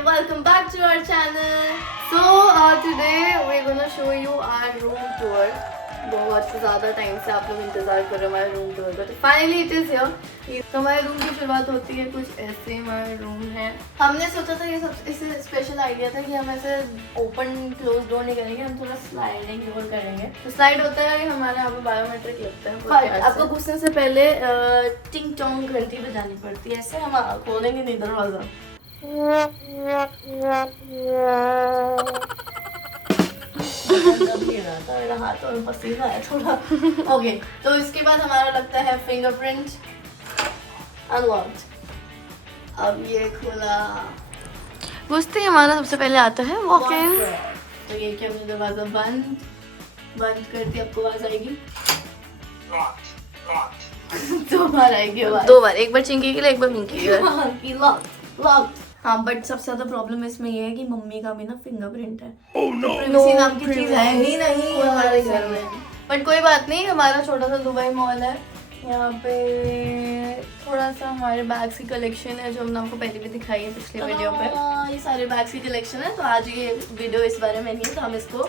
and welcome back to our channel. So today we're gonna show you our room tour. बहुत ज़्यादा time से आप लोग इंतज़ार कर रहे हो हमारे रूम टूर का, तो फाइनली इट इज़ हियर। तो हमारे रूम की शुरुआत होती है कुछ ऐसे। हमारा रूम है, हमने सोचा था ये सब इससे स्पेशल आइडिया था कि हम ऐसे ओपन क्लोज डोर नहीं करेंगे, हम थोड़ा स्लाइडिंग डोर करेंगे। तो स्लाइड होता है कि हमारे यहाँ पे बायोमेट्रिक लगता है, आपको घुसने से पहले टिंग टोंग घंटी बजानी पड़ती है, ऐसे हम खोलेंगे नहीं दरवाज़ा। मेरा हाथ और पसीना है थोड़ा। ओके, तो इसके बाद हमारा लगता है फिंगरप्रिंट अनलॉक्ड। अब ये खुला, घुसते ही हमारा सबसे पहले आता है वॉक इन। तो ये क्या, हमने दरवाजा बंद करती आपको आवाज आएगी। दो बार आएगी आवाज, दो बार, एक बार चिंकी के लिए एक बार मिंकी के लिए। लॉक। हाँ, बट सबसे ज्यादा प्रॉब्लम इसमें ये है कि मम्मी का भी ना फिंगरप्रिंट है। प्राइवेसी नाम की चीज है ही नहीं हमारे घर में। बट कोई बात नहीं, हमारा छोटा सा दुबई मॉल है, यहाँ पे थोड़ा सा हमारे बैग्स की कलेक्शन है जो हमने आपको पहले भी दिखाई है पिछले वीडियो पे। ये सारे बैग्स की कलेक्शन है, तो आज ये वीडियो इस बारे में नहीं है, तो हम इसको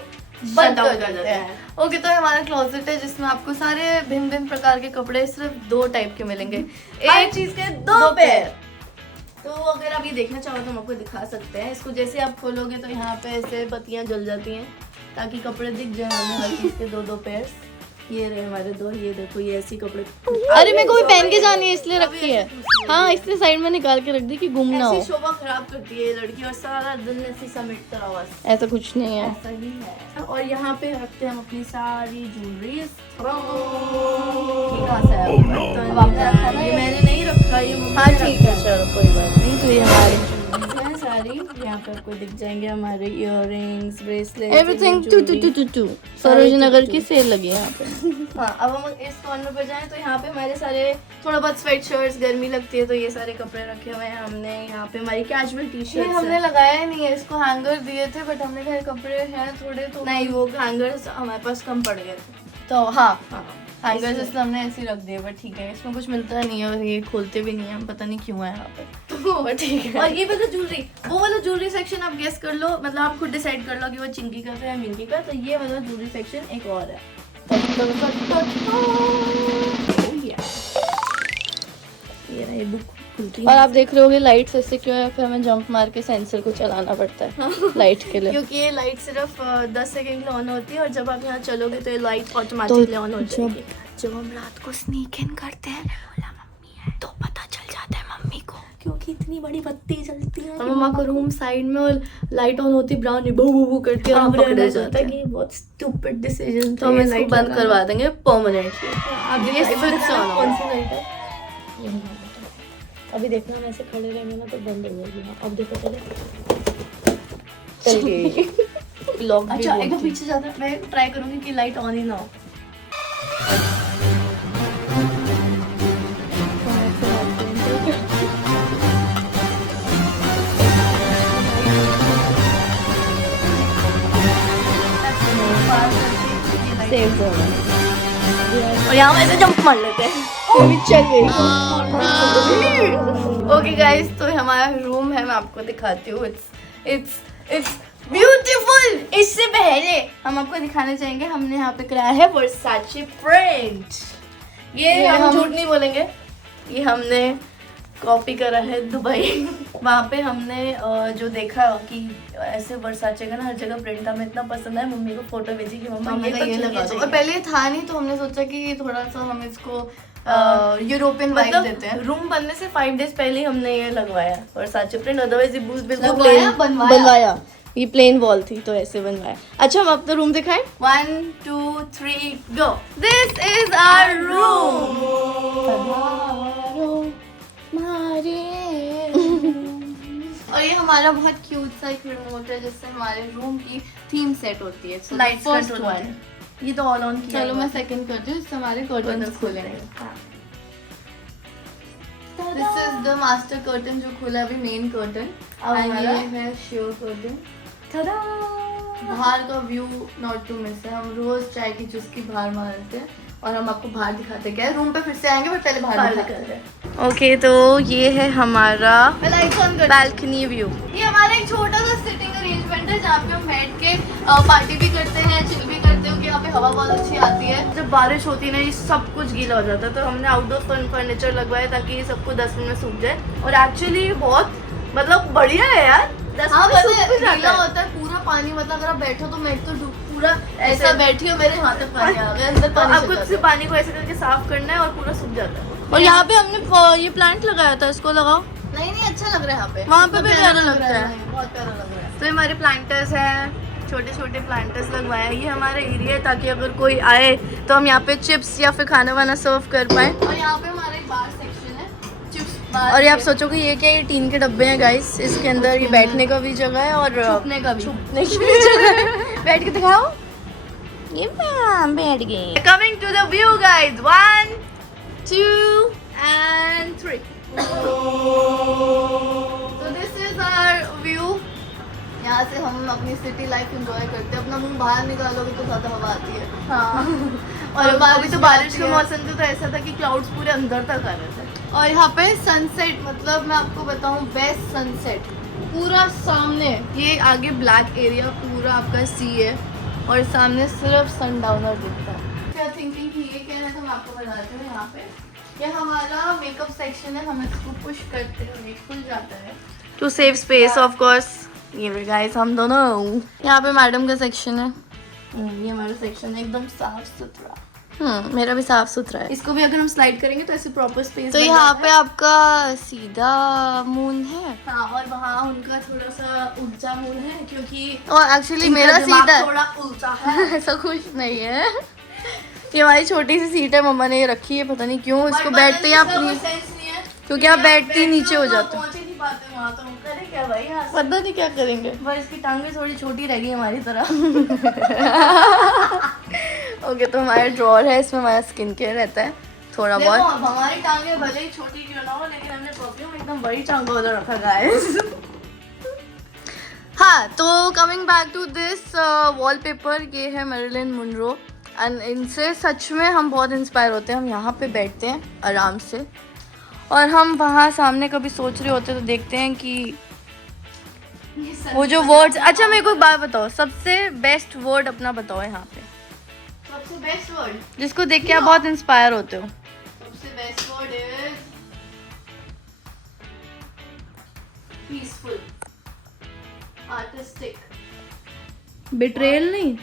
बंद कर देते हैं। ओके, तो हमारा क्लोजेट है जिसमें आपको सारे भिन्न प्रकार के कपड़े सिर्फ दो टाइप के मिलेंगे, एक चीज के दो पेयर। तो अगर आप ये देखना चाहो तो हम आपको दिखा सकते हैं। इसको जैसे आप खोलोगे तो यहाँ पे ऐसे बत्तियाँ जल जाती हैं ताकि कपड़े दिख जाए हमें हर चीज़ के दो पेयर्स। ये रहे हमारे दो, ये देखो ये ऐसी कपड़े। अरे मेरे को भी पहन के जानी है इसलिए रखी है। हाँ, इसलिए साइड में निकाल के रख दी कि गुम ना हो। ऐसी शोभा खराब करती है ये लड़की, और सारा दिन ऐसी समेटता रहा बस। ऐसा कुछ नहीं है, ऐसा ही है। और यहाँ पे रखते हैं हम अपनी सारी ज्वेलरी। तो आपने रखा ना, ये मैंने नहीं रखा, ये हाँ ठीक है, चलो कोई बात नहीं। तो ये हमारी ज्वेलरीज हैं सारी, यहाँ पे आपको दिख जाएंगे हमारे earrings, bracelet, everything too Sarojini Nagar की सेल लगी है यहाँ पे। हाँ, अब हम इस कॉर्नर पे जाएं तो यहाँ पे हमारे सारे थोड़ा बहुत स्वेट शर्ट्स, गर्मी लगती है तो ये सारे कपड़े रखे हुए हैं हमने। यहाँ पे हमारी कैजुअल टी शर्ट हमने लगाया ही नहीं है, इसको हैंगर दिए थे, बट हमने कहा कपड़े हैं थोड़े तो नहीं, वो हैंगर्स हमारे पास कम पड़ गए थे, तो हाँ हैंगर्स इसलिए हमने ऐसे ही रख दिए। बट ठीक है, इसमें कुछ मिलता नहीं है और ये खोलते भी नहीं है, हम पता नहीं क्यों है यहाँ पे। बट ठीक है। और ये वाला ज्वेलरी, वो वाला ज्वेलरी सेक्शन आप गेस कर लो, मतलब आप खुद डिसाइड कर लो कि वो चिंकी का है या मिंकी का। तो ये वाला ज्वेलरी सेक्शन एक और है। ये बुक खुलती है और आप देख रहे होगे लाइट्स ऐसे क्यों है, फिर हमें जंप मार के सेंसर को चलाना पड़ता है लाइट के लिए, क्योंकि ये लाइट सिर्फ 10 सेकंड के लिए ऑन होती है और जब आप यहाँ चलोगे तो ये लाइट ऑटोमेटिकली ऑन हो जाएगी। जब हम रात को स्नीक इन करते हैं मम्मी है तो पता चल जाता है मम्मी को, क्योंकि इतनी बड़ी बत्ती जलती है। मम्मा को रूम साइड में और लाइट ऑन होती ब्राउन बू बू बू करके हम पकड़े जाता है कि बहुत स्टूपिड डिसीजन, तो हम इसको बंद करवा देंगे परमानेंटली। अब ये फिर से कौन सी लाइट है, अभी देखना हम ऐसे खड़े रहेंगे ना तो बंद हो जाएगी। हाँ, अब देखो चल गई लॉक। अच्छा, एक बार पीछे जाता, मैं ट्राई करूंगी कि लाइट ऑन ही ना हो। सेव जोन और यहाँ वैसे जंप मार लेते हैं। चल गई। ओके गाइस, तो हमारा रूम है, मैं आपको दिखाती हूँ। It's beautiful. इससे पहले हम आपको दिखाना चाहेंगे, हमने यहाँ पे कराया है वर्साचे प्रिंट। ये हम झूठ नहीं बोलेंगे, ये हमने कॉपी करा है दुबई। वहाँ पे हमने जो देखा कि ऐसे वर्साचे का ना हर जगह प्रिंट हमें इतना पसंद है, मम्मी को फोटो भेजी कि मम्मा ये लगा दो। और पहले था नहीं तो हमने सोचा कि थोड़ा सा हम इसको यूरोपियन वाइब देते हैं। रूम बनने से 5 डेज पहले ही हमने ये लगवाया वर्साचे प्रिंट, अदरवाइज ये बिल्कुल प्लेन बनवाया। ये प्लेन वॉल थी तो ऐसे बनवाया। अच्छा, हम अपना रूम दिखाएं। 1 2 3 go. This is our room. और ये हमारा बहुत क्यूट सा एक रिमोट है जिससे हमारे रूम की थीम सेट होती है। लाइट फर्स्ट वन, ये तो ऑल ऑन किया। चलो मैं सेकंड करती हूँ, इससे हमारे कर्टन्स खुलेंगे। This is the master curtain जो खुला अभी, मेन कर्टन। और ये है श्योर कर्टन। बाहर का व्यू नॉट टू मिस है, हम रोज चाय की चुस्की बाहर मारते हैं और हम आपको बाहर दिखाते हैं। क्या रूम पे फिर से आएंगे बट पहले बाहर दिखाते हैं। ओके, तो ये है हमारा बालकनी व्यू। ये हमारा एक छोटा सा सिटिंग अरेंजमेंट है जहाँ पे हम बैठ के पार्टी भी करते हैं, चिल भी करते हैं, क्योंकि यहाँ पे हवा बहुत अच्छी आती है। जब बारिश होती है ना, ये सब कुछ गीला हो जाता है, तो हमने आउटडोर फर्नीचर लगवाया ताकि ये सबको 10 मिनट में सूख जाए। और एक्चुअली बहुत मतलब बढ़िया है यार, 10 मिनट सूख भी जाता है पूरा पानी। मतलब अगर आप बैठो तो मैं तो पूरा ऐसा बैठी हूँ, मेरे हाथ तक पानी आ गया अंदर। तो आपको सिर्फ पानी को ऐसे करके साफ करना है और पूरा सूख जाता है। और यहाँ पे हमने ये प्लांट लगाया था, इसको लगाओ। नहीं अच्छा लग रहा है यहाँ पे, वहाँ पे भी प्यारा लगता है, बहुत प्यारा लग रहा है। तो हमारे प्लांटर्स हैं, छोटे छोटे प्लांटर्स लगवाए हैं। ये हमारा एरिया है ताकि अगर कोई आए तो हम यहाँ पे चिप्स या फिर खाना वाना सर्व कर पाए। और यहाँ पे हमारा एक बार सेक्शन है, चिप्स बार। और ये आप सोचोगे ये क्या, ये टीन के डब्बे हैं गाइस, इसके अंदर ये बैठने का भी जगह है और छुपने का भी जगह है। बैठ के दिखाओ, ये बैठ गए। Coming to the view guys, 1 2 and 3। तो दिस इज आवर व्यू। यहाँ से हम अपनी सिटी लाइफ एंजॉय करते हैं। अपना मुंह बाहर निकालोगे तो ज्यादा हवा आती है। हाँ। और अभी तो बारिश का मौसम था, तो ऐसा था कि क्लाउड्स पूरे अंदर तक आ रहे थे। और यहाँ पे सनसेट, मतलब मैं आपको बताऊँ, बेस्ट सनसेट पूरा सामने। ये आगे ब्लैक एरिया पूरा आपका सी है और सामने सिर्फ सनडाउनर दिखता है। क्या थिंकिंग की ये क्या है, तो मैं आपको बताती हूँ। यहाँ पे ये हमारा मेकअप सेक्शन है, हम इसको पुश करते हैं, ये खुल जाता है to save space of course. ये गाइस हम दोनों, यहाँ पे मैडम का सेक्शन है। ये हमारा सेक्शन है एकदम साफ सुथरा। मेरा भी साफ सुथरा है। इसको भी अगर हम स्लाइड करेंगे तो ऐसे प्रॉपर स्पेस। तो यहाँ पे आपका सीधा मून है। हाँ, और वहाँ उनका थोड़ा सा उल्टा मून है, क्योंकि और एक्चुअली मेरा सीधा है, थोड़ा उल्टा है। ऐसा कुछ नहीं है। ये हमारी छोटी सी सीट है, मम्मा ने ये रखी है, पता नहीं क्यों। इसको बैठते ही अपनी, क्योंकि आप बैठते ही नीचे हो जाते हो। तो करें क्या भाई, पता नहीं क्या करेंगे। पर इसकी टांगें थोड़ी छोटी रह गई हमारी तरह। ओके, तो हमारा ड्रॉअर है, इसमें हमारा स्किन केयर रहता है थोड़ा बहुत। हमारी टांगें भले ही छोटी क्यों ना हो, लेकिन हमने परफ्यूम एकदम बड़ी टांगों वाला रखा गाइस। हाँ, तो coming back to this wallpaper, ये है मैरिलिन मोनरो। एंड इनसे सच में हम बहुत इंस्पायर होते हैं। हम यहाँ पे बैठते हैं आराम से, और हम वहाँ सामने कभी सोच रहे होते तो देखते हैं कि वो जो वर्ड्स। अच्छा, मेरे को एक बात बताओ, सबसे बेस्ट वर्ड अपना बताओ यहाँ पे। सबसे बेस्ट वर्ड जिसको देख के आप बहुत इंस्पायर होते हो। सबसे best word is peaceful, artistic. Betrayal नहीं,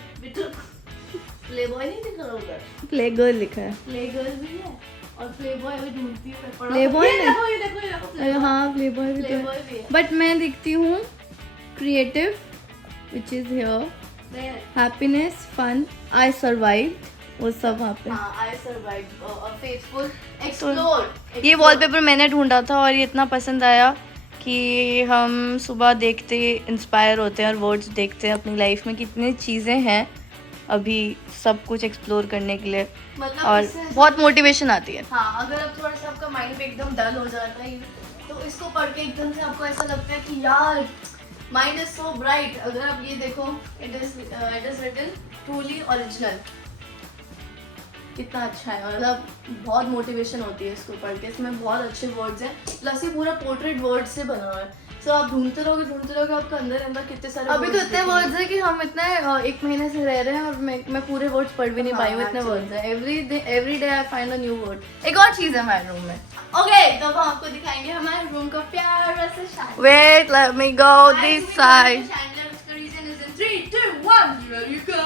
प्लेबॉय नहीं दिख रहा उधर, प्ले गर्ल लिखा है। प्ले गर्ल भी है और प्लेबॉय भी ढूंढती है। प्लेबॉय नहीं, देखो हाँ प्लेबॉय भी तो है, बट मैं दिखती हूँ creative, which is here, happiness, fun, I survive, वो सब वहाँ पे। I survive, faithful, explore. ये वॉलपेपर मैंने ढूंढा था और ये इतना पसंद आया कि हम सुबह देखते इंस्पायर होते हैं और वर्ड्स देखते हैं अपनी लाइफ में कितनी चीज़ें हैं अभी सब कुछ एक्सप्लोर करने के लिए, मतलब और बहुत मोटिवेशन आती है। हाँ, अगर आप थोड़ा सा आपका माइंड पे एकदम डल हो जाता है तो इसको पढ़ के एकदम से आपको ऐसा लगता है कि यार माइंड इज सो ब्राइट। अगर आप ये देखो, it is written truly original, कितना अच्छा है। मतलब बहुत मोटिवेशन होती है इसको पढ़ के। इसमें बहुत अच्छे वर्ड्स हैं, प्लस ये पूरा पोर्ट्रेट वर्ड्स से बना हुआ है। सो आप ढूंढते रहोगे आपका अंदर अंदर कितने सारे। अभी तो इतने वर्ड्स है कि हम इतने 1 महीने से रह रहे हैं और मैं पूरे वर्ड्स पढ़ भी नहीं पाई हूँ, इतने वर्ड्स हैं। Every day I find a new word. एक और चीज़ है हमारे रूम में। ओके, तो हम आपको दिखाएंगे हमारे रूम का प्यारा सा chandelier. Wait, let me go this side. 3, 2, 1, here you go.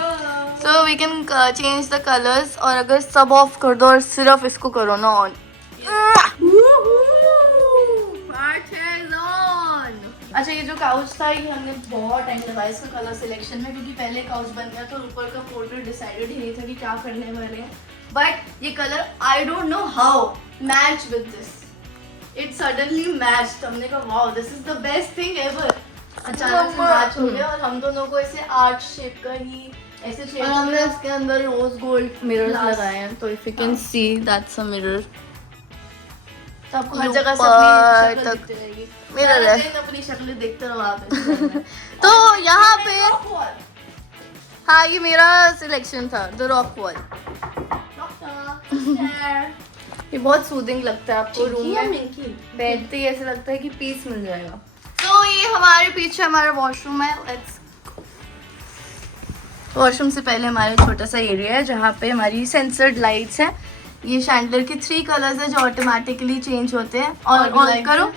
So we can change the colors, और अगर सब ऑफ कर दो और सिर्फ इसको करो ना ऑन। अच्छा, ये जो काउच था ये हमने बहुत टाइम लगाया इसका कलर सिलेक्शन में, क्योंकि पहले काउच बन गया तो ऊपर का पोर्ट्रेट डिसाइडेड ही नहीं था कि क्या करने वाले हैं। बट ये colour I don't know how match with this, it suddenly matched. हमने कहा wow, this is the best thing ever. अचानक से मैच हो गया और हम दोनों को ऐसे आर्ट शेप का ही ऐसे शेप, और हमने इसके अंदर रोज गोल्ड मिरर्स लगाए हैं, तो if you can see that's a mirror. तो आपको हर जगह से अपनी शक्ल तक दिखती रहेगी। मिरर है, अपनी शक्ल देखते रहो आप। तो यहाँ पे हाँ, ये मेरा सिलेक्शन था, द रॉक वॉल। ये बहुत सूदिंग लगता है आपको रूम में बैठते ही ऐसा लगता है कि पीस मिल जाएगा। तो ये हमारे पीछे हमारा वॉशरूम है। लेट्स वॉशरूम से पहले हमारा छोटा सा एरिया है जहाँ पे हमारी सेंसर्ड लाइट्स हैं। ये शैंडलर के 3 कलर्स है जो ऑटोमेटिकली चेंज होते हैं। और ऑन करो,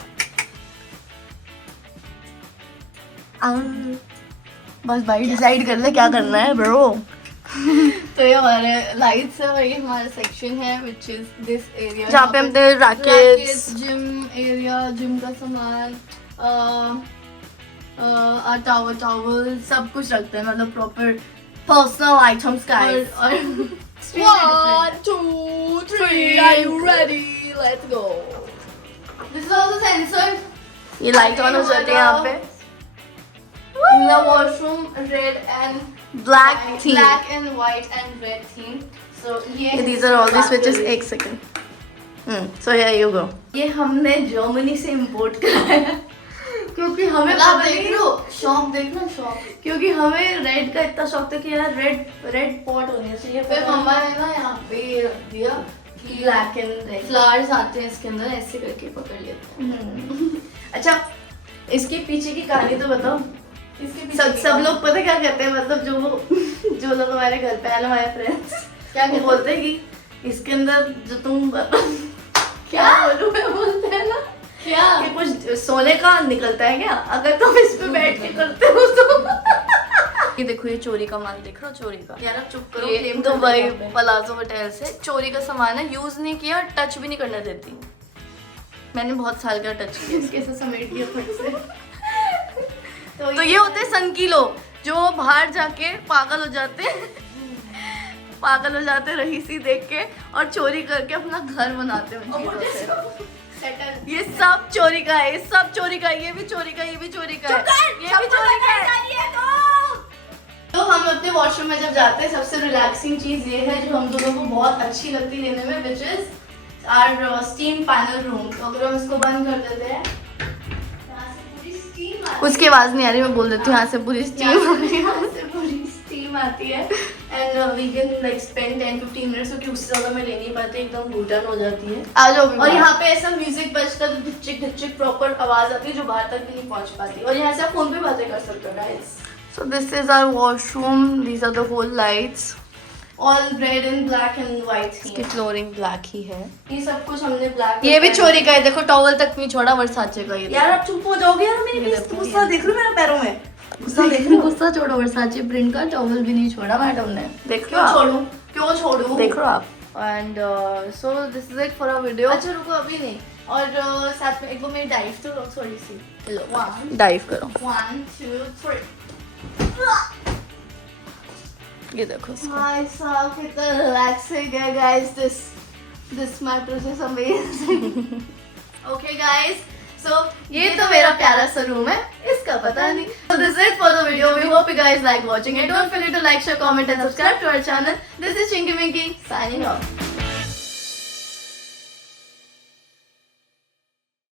बस भाई डिसाइड कर ले क्या करना है ब्रो। तो ये हमारे लाइट्स है और ये हमारा सेक्शन है विच इज दिस एरिया जहाँ पे हमने रैकेट्स, जिम एरिया, जिम का सामान, टॉवल सब कुछ रखते हैं, मतलब प्रॉपर पर्सनल आइटम्स का। और 1 2 3 are you ready? Let's go. This is also censored. ये लाइट ऑन हो जाती है यहाँ पे। In the washroom, red and black theme. Black and white and red theme. So yeah, these are all the switches. एक second. So here you go. ये हमने Germany से इम्पोर्ट कराया है क्योंकि हमें देख लो शॉप, देखना शॉप, क्योंकि हमें रेड का इतना शौक था कि यार रेड पॉट होनी चाहिए। फिर मम्मा ने ना यहाँ पे रख दिया कि ब्लैक एंड रेड फ्लावर्स आते हैं इसके अंदर, ऐसे करके पकड़ लेते हैं। अच्छा, इसके पीछे की कहानी तो बताओ। सब लोग पता क्या कहते हैं, मतलब जो लोग हमारे घर पे आए हमारे फ्रेंड्स क्या बोलते हैं कि इसके अंदर जो तुम क्या बोलूं मैं, बोलते हैं ना क्या कि कुछ सोने का निकलता है क्या अगर तुम इस पे बैठ के करते हो तो। ये देखो, ये चोरी का माल देख रहे हो, चोरी का। यार अब चुप करो। ये दुबई पलाजो होटल से चोरी का सामान है, यूज नहीं किया, टच भी नहीं करने देती। मैंने बहुत साल का टच किया, इसके ऐसे समेट दिया फट से। तो ये होते हैं सनकी लोग जो बाहर जाके पागल हो जाते रहीसी देख के और चोरी करके अपना घर बनाते हैं। ये सब चोरी का है, ये सब चोरी का है, ये भी चोरी का, ये भी चोरी का है, ये भी चोरी का है। तो हम अपने वॉशरूम में जब जाते हैं सबसे रिलैक्सिंग चीज ये है जो हम दोनों को बहुत अच्छी लगती लेने में, which is our steam panel room. तो अगर हम इसको बंद कर देते हैं, उसकी आवाज नहीं आ रही, मैं बोल देती हूँ, यहाँ से पूरी स्टीम आती है and we can like spend 10-15 minutes, क्योंकि उससे ज्यादा मैं ले नहीं पाती, एकदम घुटन हो जाती है। आ जाओ। और यहाँ पे ऐसा म्यूजिक बजता है, ढिचक प्रॉपर आवाज आती है जो बाहर तक भी नहीं पहुँच पाती, और यहाँ से आप फोन पे बातें कर सकते हो guys. So this is our washroom, these are the whole lights, all red and black and white. इसकी फ्लोरिंग ब्लैक ही है, ये सब कुछ हमने ब्लैक। ये भी चोरी का है, देखो टॉवल तक नहीं छोड़ा, वर्साचे का। ये यार आप चुप हो जाओगे यार, मेरी गुस्सा देख रहे हो मेरे पैरों में, गुस्सा देख रहे हो, गुस्सा छोड़ो। वर्साचे प्रिंट का टॉवल भी नहीं छोड़ा मैडम ने, देख लो। क्यों छोड़ू देख लो आप। And so this is it for our video. अच्छा रुको, अभी नहीं, और साथ में एक बार मेरी डाइव तो लो, थोड़ी सी लो, डाइव करो। 1 2 3। ये देखो भाई साहब कितना रिलैक्सिंग है guys, this mattress is amazing. Okay guys, so ये तो मेरा प्यारा सा रूम है, इसका पता नहीं। So this is it for the video. We hope you guys like watching it. Don't forget to like, share, comment and subscribe to our channel. This is Chinky Minky signing off.